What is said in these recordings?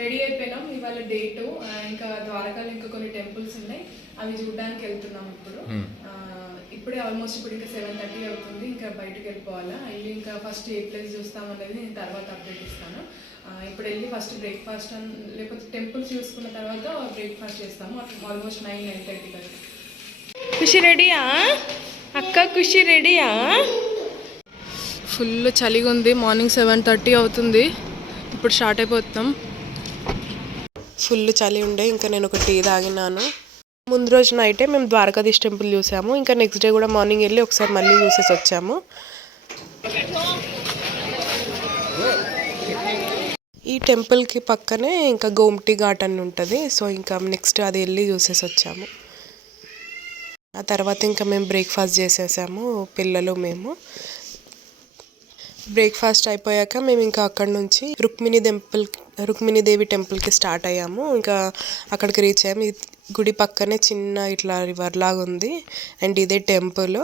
Ready అయిపోయినాం. ఇవాళ date. ఇంకా ద్వారకాలో ఇంకా కొన్ని టెంపుల్స్ ఉన్నాయి, అవి చూడడానికి వెళ్తున్నాం ఇప్పుడు. ఇప్పుడే ఆల్మోస్ట్ ఇప్పుడు ఇంకా 7:30 అవుతుంది. ఇంకా బయటకు వెళ్ళిపోవాలా. వెళ్ళి ఇంకా ఫస్ట్ ఏ ప్లేస్ చూస్తాం అనేది నేను తర్వాత అప్డేట్ ఇస్తాను. ఇప్పుడు వెళ్ళి ఫస్ట్ బ్రేక్ఫాస్ట్ లేకపోతే టెంపుల్స్ చూసుకున్న తర్వాత బ్రేక్ఫాస్ట్ చేస్తాము. ఆల్మోస్ట్ 9-9:30 కదా. ఖుషి రెడీయా అక్క? ఖుషి రెడీయా? ఫుల్ చలిగా ఉంది. మార్నింగ్ 7:30 అవుతుంది. ఇప్పుడు స్టార్ట్ అయిపోతాం. ఫుల్ చలి ఉండే ఇంకా నేను ఒక టీ తాగినాను. ముందు రోజు నైటే మేము ద్వారకాధీష్ టెంపుల్ చూసాము. ఇంకా నెక్స్ట్ డే కూడా మార్నింగ్ వెళ్ళి ఒకసారి మళ్ళీ చూసేసి వచ్చాము. ఈ టెంపుల్కి పక్కనే ఇంకా గోమతి ఘాట్ అని ఉంటుంది. సో ఇంకా నెక్స్ట్ అది వెళ్ళి చూసేసి వచ్చాము. ఆ తర్వాత ఇంకా మేము బ్రేక్ఫాస్ట్ చేసేసాము, పిల్లలు మేము. బ్రేక్ఫాస్ట్ అయిపోయాక మేము ఇంకా అక్కడ నుంచి రుక్మిణీదేవి టెంపుల్కి స్టార్ట్ అయ్యాము. ఇంకా అక్కడికి రీచ్ అయ్యాము. ఈ గుడి పక్కనే చిన్న ఇట్లా రివర్ లాగా ఉంది అండ్ ఇదే temple.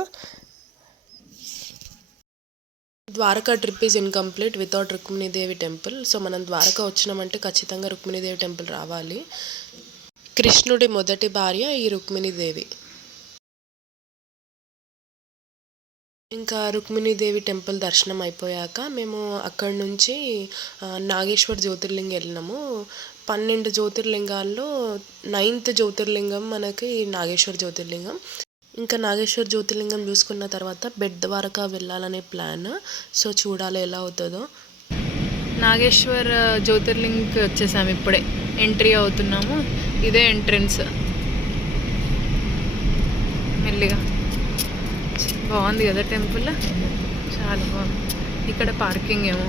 Dwaraka trip is incomplete without Rukmini Devi temple. So మనం ద్వారకా వచ్చినామంటే ఖచ్చితంగా రుక్మిణీదేవి టెంపుల్ రావాలి. కృష్ణుడి మొదటి భార్య ఈ రుక్మిణీదేవి. ఇంకా రుక్మిణీదేవి టెంపుల్ దర్శనం అయిపోయాక మేము అక్కడి నుంచి నాగేశ్వర్ జ్యోతిర్లింగం వెళ్ళినాము. 12 జ్యోతిర్లింగాల్లో 9th జ్యోతిర్లింగం మనకి నాగేశ్వర్ జ్యోతిర్లింగం. ఇంకా నాగేశ్వర్ జ్యోతిర్లింగం చూసుకున్న తర్వాత బెట్ ద్వారకా వెళ్ళాలనే ప్లాన్. సో చూడాలి ఎలా అవుతుందో. నాగేశ్వర్ జ్యోతిర్లింగ్కి వచ్చేసాము. ఇప్పుడే ఎంట్రీ అవుతున్నాము. ఇదే ఎంట్రన్స్. మెల్లిగా బాగుంది కదా టెంపుల్, చాలా బాగుంది. ఇక్కడ పార్కింగ్ ఏమో,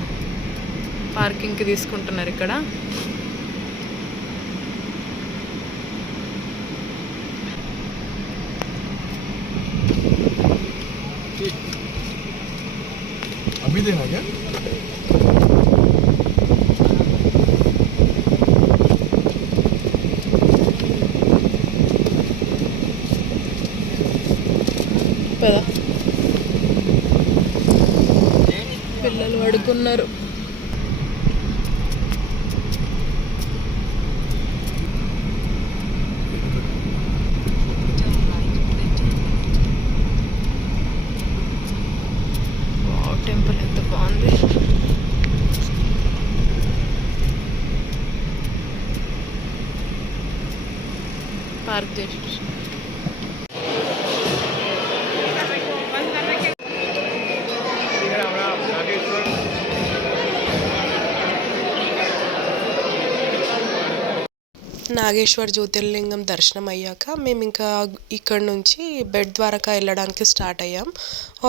పార్కింగ్కి తీసుకుంటున్నారు ఇక్కడ. పిల్లలు పడుకున్నారు. టెంపుల్ ఎంత బాగుంది. పార్క్ చేసి నాగేశ్వర్ జ్యోతిర్లింగం దర్శనం అయ్యాక మేము ఇంకా ఇక్కడ నుంచి బెట్ ద్వారకా వెళ్ళడానికి స్టార్ట్ అయ్యాం.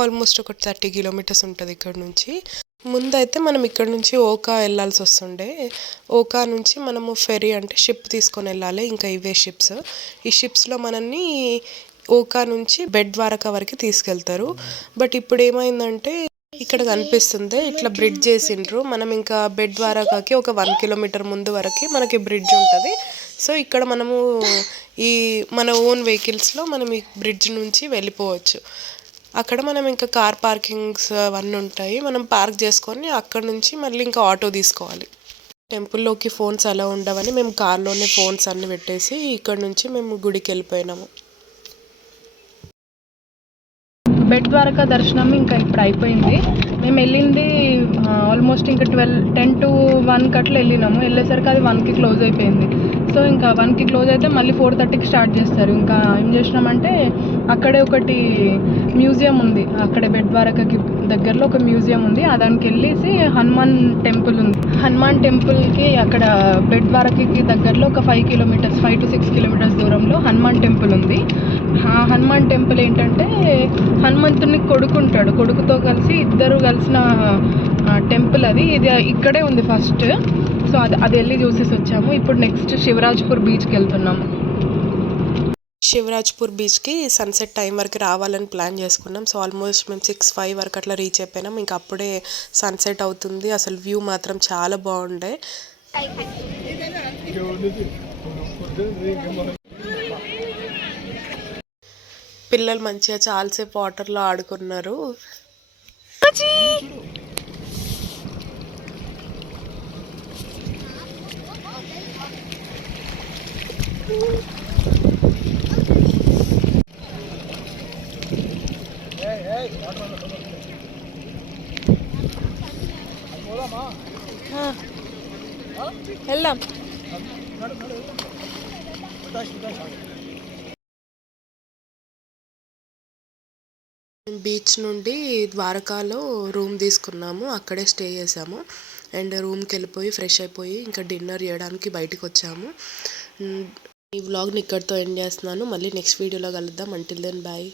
ఆల్మోస్ట్ ఒక 30 కిలోమీటర్స్ ఉంటుంది ఇక్కడ నుంచి. ముందైతే మనం ఇక్కడ నుంచి ఓకా వెళ్ళాల్సి వస్తుండే. ఓకా నుంచి మనము ఫెరీ అంటే షిప్ తీసుకొని వెళ్ళాలి. ఇంకా ఇవే షిప్స్. ఈ షిప్స్లో మనల్ని ఓకా నుంచి బెట్ ద్వారకా వరకు తీసుకెళ్తారు. బట్ ఇప్పుడు ఏమైందంటే ఇక్కడ కనిపిస్తుంది ఇట్లా బ్రిడ్జ్ చేసిండ్రు. మనం ఇంకా బెట్ ద్వారకాకి ఒక 1 కిలోమీటర్ ముందు వరకు మనకి బ్రిడ్జ్ ఉంటుంది. సో ఇక్కడ మనము మన ఓన్ వెహికల్స్లో మనం ఈ బ్రిడ్జ్ నుంచి వెళ్ళిపోవచ్చు. అక్కడ మనం ఇంకా కార్ పార్కింగ్స్ అవన్నీ ఉంటాయి. మనం పార్క్ చేసుకొని అక్కడ నుంచి మళ్ళీ ఇంకా ఆటో తీసుకోవాలి. టెంపుల్లోకి ఫోన్స్ అలా ఉండవని మేము కార్లోనే ఫోన్స్ అన్నీ పెట్టేసి ఇక్కడ నుంచి మేము గుడికి వెళ్ళిపోయినాము. బెట్ ద్వారకా దర్శనం ఇంకా ఇప్పుడు అయిపోయింది. మేము వెళ్ళింది ఆల్మోస్ట్ ఇంకా 10 to 1 అట్లా వెళ్ళినాము. వెళ్ళేసరికి అది 1కి క్లోజ్ అయిపోయింది. సో ఇంకా 1కి క్లోజ్ అయితే మళ్ళీ 4:30కి స్టార్ట్ చేస్తారు. ఇంకా ఏం చేసినామంటే అక్కడే ఒకటి మ్యూజియం ఉంది. అక్కడే బెట్ ద్వారకాకి దగ్గరలో ఒక మ్యూజియం ఉంది. దానికి వెళ్ళేసి హనుమాన్ టెంపుల్ ఉంది. హనుమాన్ టెంపుల్కి అక్కడ బెట్ ద్వారకాకి దగ్గరలో ఒక 5 to 6 కిలోమీటర్స్ దూరంలో హనుమాన్ టెంపుల్ ఉంది. హనుమాన్ టెంపుల్ ఏంటంటే హనుమంతుని కొడుకుంటాడు, కొడుకుతో కలిసి ఇద్దరు కలిసిన టెంపుల్ అది. ఇది ఇక్కడే ఉంది ఫస్ట్. సో అది వెళ్ళి చూసేసి వచ్చాము. ఇప్పుడు నెక్స్ట్ శివరాజ్పూర్ బీచ్కి వెళ్తున్నాము. శివరాజ్పూర్ బీచ్కి సన్సెట్ టైం వరకు రావాలని ప్లాన్ చేసుకున్నాం. సో ఆల్మోస్ట్ మేము 6-5 వరకు అట్లా రీచ్ అయిపోయినాం. ఇంకా అప్పుడే సన్సెట్ అవుతుంది. అసలు వ్యూ మాత్రం చాలా బాగుండే. పిల్లలు మంచిగా చాలాసేపు వాటర్లో ఆడుకున్నారు. వెళ్దాం. బీచ్ నుండి ద్వారకాలో రూమ్ తీసుకున్నాము, అక్కడే స్టే చేసాము. అండ్ రూమ్కి వెళ్ళిపోయి ఫ్రెష్ అయిపోయి ఇంకా డిన్నర్ చేయడానికి బయటికి వచ్చాము. ఈ వ్లాగ్ని ఇక్కడితో ఎండ్ చేస్తున్నాను. మళ్ళీ నెక్స్ట్ వీడియోలో కలుద్దాం. Until then bye.